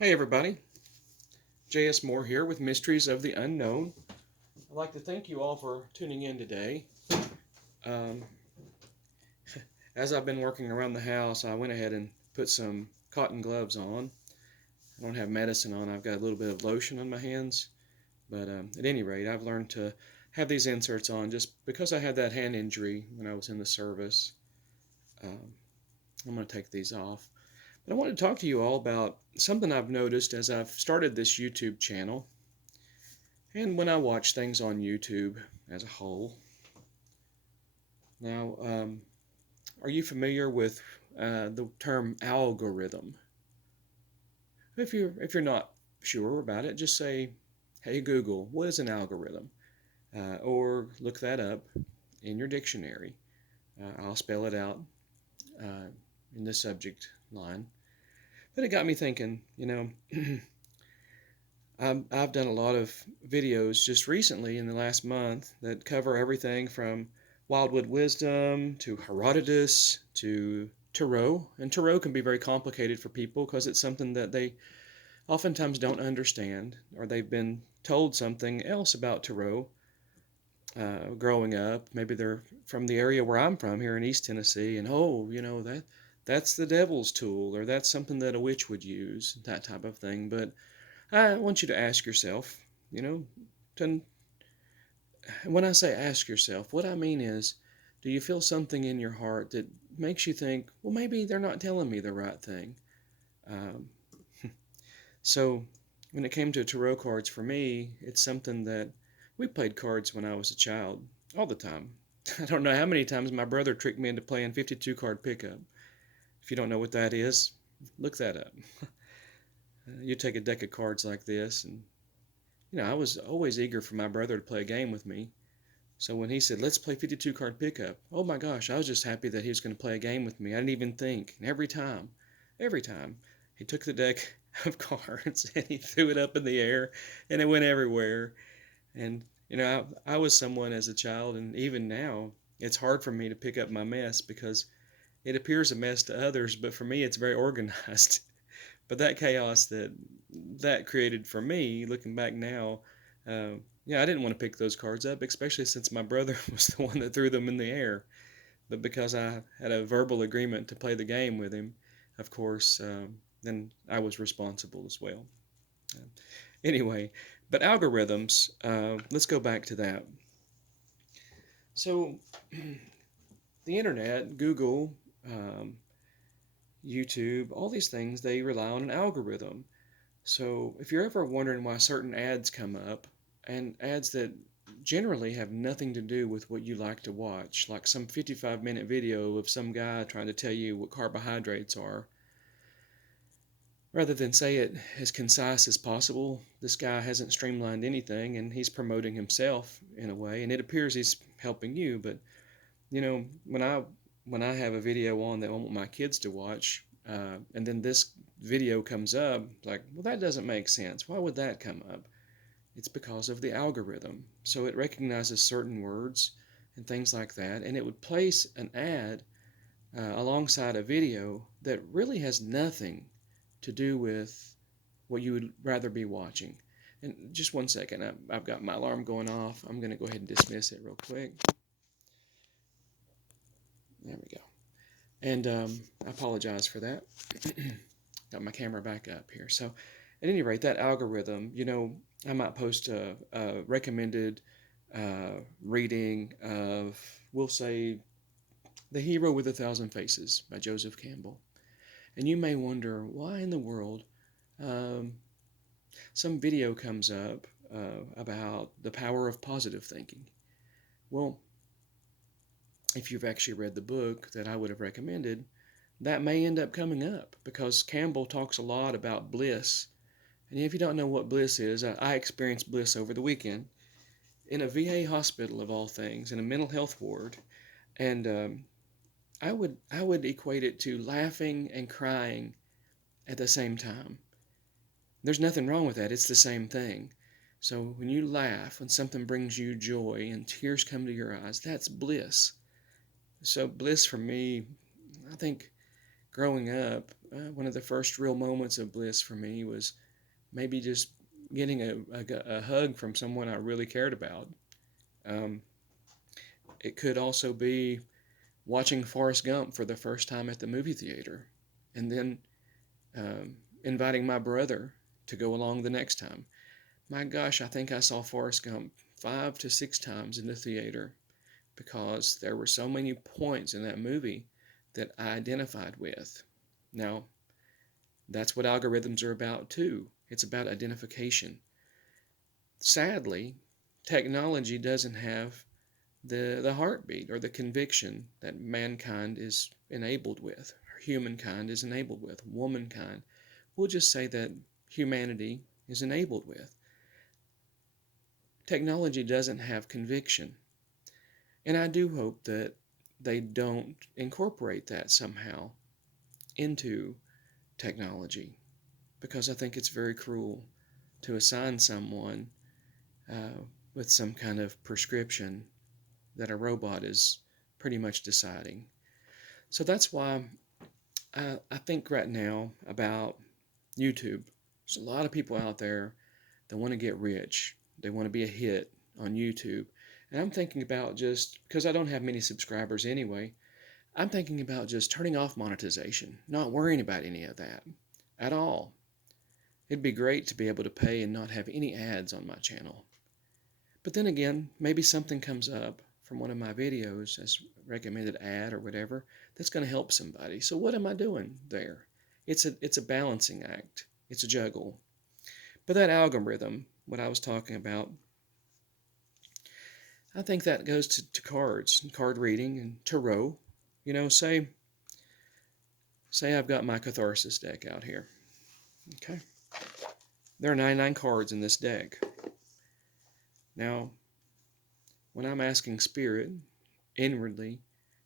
Hey everybody, J.S. Moore here with Mysteries of the Unknown. I'd like to thank you all for tuning in today. Um, as I've been working around the house, I went ahead and put some cotton gloves on. I don't have medicine on, I've got a little bit of lotion on my hands, but at any rate, I've learned to have these inserts on just because I had that hand injury when I was in the service. Um, I'm going to take these off. But I want to talk to you all about something I've noticed as I've started this YouTube channel and when I watch things on YouTube as a whole. Now, are you familiar with the term algorithm? If you're not sure about it, just say, "Hey Google, what is an algorithm?" Or look that up in your dictionary. I'll spell it out in the subject line. But it got me thinking, I've done a lot of videos just recently in the last month that cover everything from Wildwood Wisdom to Herodotus to Tarot. And Tarot can be very complicated for people because it's something that they oftentimes don't understand, or they've been told something else about Tarot growing up. Maybe they're from the area where I'm from here in East Tennessee, and that's the devil's tool, or that's something that a witch would use, that type of thing. But I want you to ask yourself, to, when I say ask yourself, what I mean is, do you feel something in your heart that makes you think, well, maybe they're not telling me the right thing? Um, so when it came to tarot cards for me, it's something that we played cards when I was a child all the time. I don't know how many times my brother tricked me into playing 52 card pickup. If you don't know what that is, look that up. You take a deck of cards like this, and I was always eager for my brother to play a game with me. So when he said, let's play 52 card pickup, oh my gosh, I was just happy that he was going to play a game with me. I didn't even think. And every time, he took the deck of cards and he threw it up in the air and it went everywhere. And, I was someone as a child, and even now, it's hard for me to pick up my mess because it appears a mess to others, but for me, it's very organized. But that chaos that created for me, looking back now, yeah, I didn't want to pick those cards up, especially since my brother was the one that threw them in the air. But because I had a verbal agreement to play the game with him, of course, then I was responsible as well. Uh, anyway, but algorithms, let's go back to that. So, the internet, Google, um, YouTube, all these things, they rely on an algorithm. So if you're ever wondering why certain ads come up, and ads that generally have nothing to do with what you like to watch, like some 55-minute video of some guy trying to tell you what carbohydrates are, rather than say it as concise as possible, this guy hasn't streamlined anything and he's promoting himself in a way, and it appears he's helping you. But when I have a video on that I want my kids to watch, and then this video comes up, like, well, that doesn't make sense. Why would that come up? It's because of the algorithm. So it recognizes certain words and things like that, and it would place an ad alongside a video that really has nothing to do with what you would rather be watching. And just one second, I've got my alarm going off. I'm going to go ahead and dismiss it real quick. There we go. And I apologize for that. Got my camera back up here. So at any rate, that algorithm, I might post a recommended reading of, we'll say, The Hero with a Thousand Faces by Joseph Campbell. And you may wonder, why in the world some video comes up about the power of positive thinking? Well, if you've actually read the book that I would have recommended, that may end up coming up because Campbell talks a lot about bliss. And if you don't know what bliss is, I experienced bliss over the weekend in a VA hospital of all things, in a mental health ward. And I would equate it to laughing and crying at the same time. There's nothing wrong with that. It's the same thing. So when you laugh, when something brings you joy and tears come to your eyes, that's bliss. So bliss for me, I think, growing up, one of the first real moments of bliss for me was maybe just getting a hug from someone I really cared about. Um, it could also be watching Forrest Gump for the first time at the movie theater, and then inviting my brother to go along the next time. My gosh, I think I saw Forrest Gump 5 to 6 times in the theater because there were so many points in that movie that I identified with. Now, that's what algorithms are about too. It's about identification. Sadly, technology doesn't have the heartbeat or the conviction that mankind is enabled with, or humankind is enabled with, womankind. We'll just say that humanity is enabled with. Technology doesn't have conviction. And I do hope that they don't incorporate that somehow into technology, because I think it's very cruel to assign someone with some kind of prescription that a robot is pretty much deciding. So that's why I think right now about YouTube. There's a lot of people out there that want to get rich. They want to be a hit on YouTube. And I'm thinking about, just because I don't have many subscribers anyway, I'm thinking about just turning off monetization, not worrying about any of that at all. It'd be great to be able to pay and not have any ads on my channel. But then again, maybe something comes up from one of my videos as recommended ad or whatever that's going to help somebody. So what am I doing there? It's a balancing act. It's a juggle. But that algorithm, what I was talking about, I think that goes to cards, and card reading, and tarot. You know, say I've got my catharsis deck out here. Okay. There are 99 cards in this deck. Now, when I'm asking spirit, inwardly,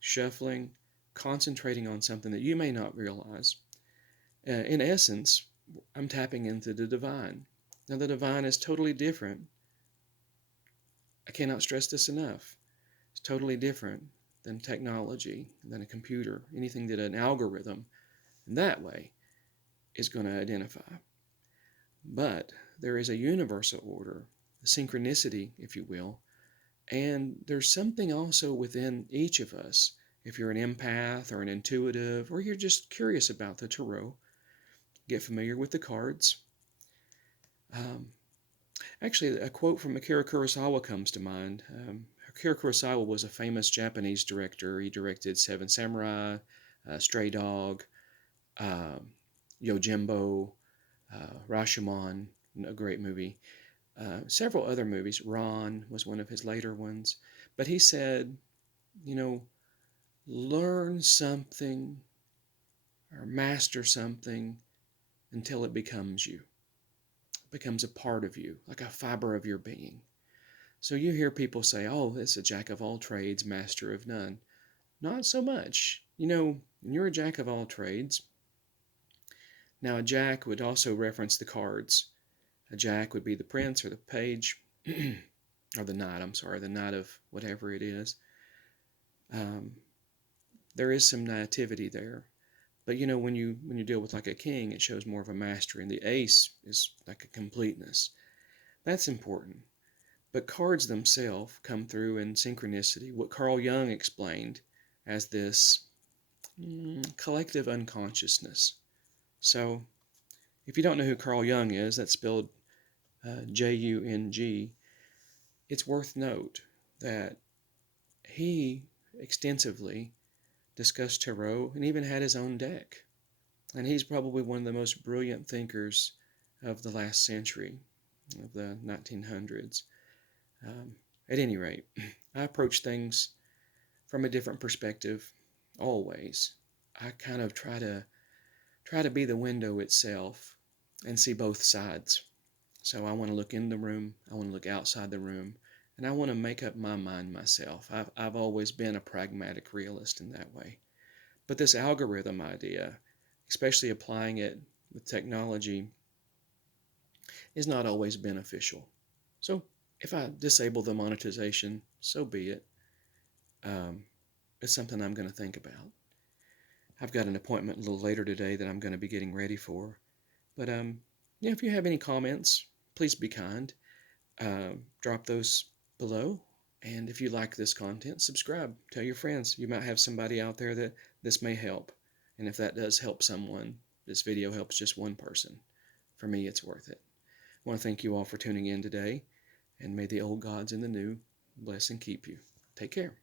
shuffling, concentrating on something that you may not realize, in essence, I'm tapping into the divine. Now, the divine is totally different. I cannot stress this enough. It's totally different than technology, than a computer, anything that an algorithm in that way is going to identify. But there is a universal order, a synchronicity, if you will, and there's something also within each of us. If you're an empath or an intuitive, or you're just curious about the tarot, get familiar with the cards. Actually, a quote from Akira Kurosawa comes to mind. Akira Kurosawa was a famous Japanese director. He directed Seven Samurai, Stray Dog, Yojimbo, Rashomon, a great movie. Several other movies. Ron was one of his later ones. But he said, you know, learn something or master something until it becomes you. It becomes a part of you, like a fiber of your being. So you hear people say, oh, it's a jack of all trades, master of none. Not so much. You know, you're a jack of all trades. Now, a jack would also reference the cards. A jack would be the prince or the page, or the knight, the knight of whatever it is. There is some naivety there. But you know, when you deal with like a king, it shows more of a mastery, and the ace is like a completeness. That's important. But cards themselves come through in synchronicity, what Carl Jung explained as this collective unconsciousness. So, if you don't know who Carl Jung is, that's spelled Jung, it's worth note that he extensively discussed tarot and even had his own deck. And he's probably one of the most brilliant thinkers of the last century, of the 1900s. At any rate, I approach things from a different perspective always. I kind of try to be the window itself and see both sides. So I want to look in the room, I want to look outside the room, and I want to make up my mind myself. I've always been a pragmatic realist in that way. But this algorithm idea, especially applying it with technology, is not always beneficial. So if I disable the monetization, so be it. It's something I'm going to think about. I've got an appointment a little later today that I'm going to be getting ready for. But yeah, if you have any comments, please be kind. Drop those below. And if you like this content, subscribe. Tell your friends. You might have somebody out there that this may help. And if that does help someone, this video helps just one person. For me, it's worth it. I want to thank you all for tuning in today. And may the old gods and the new bless and keep you. Take care.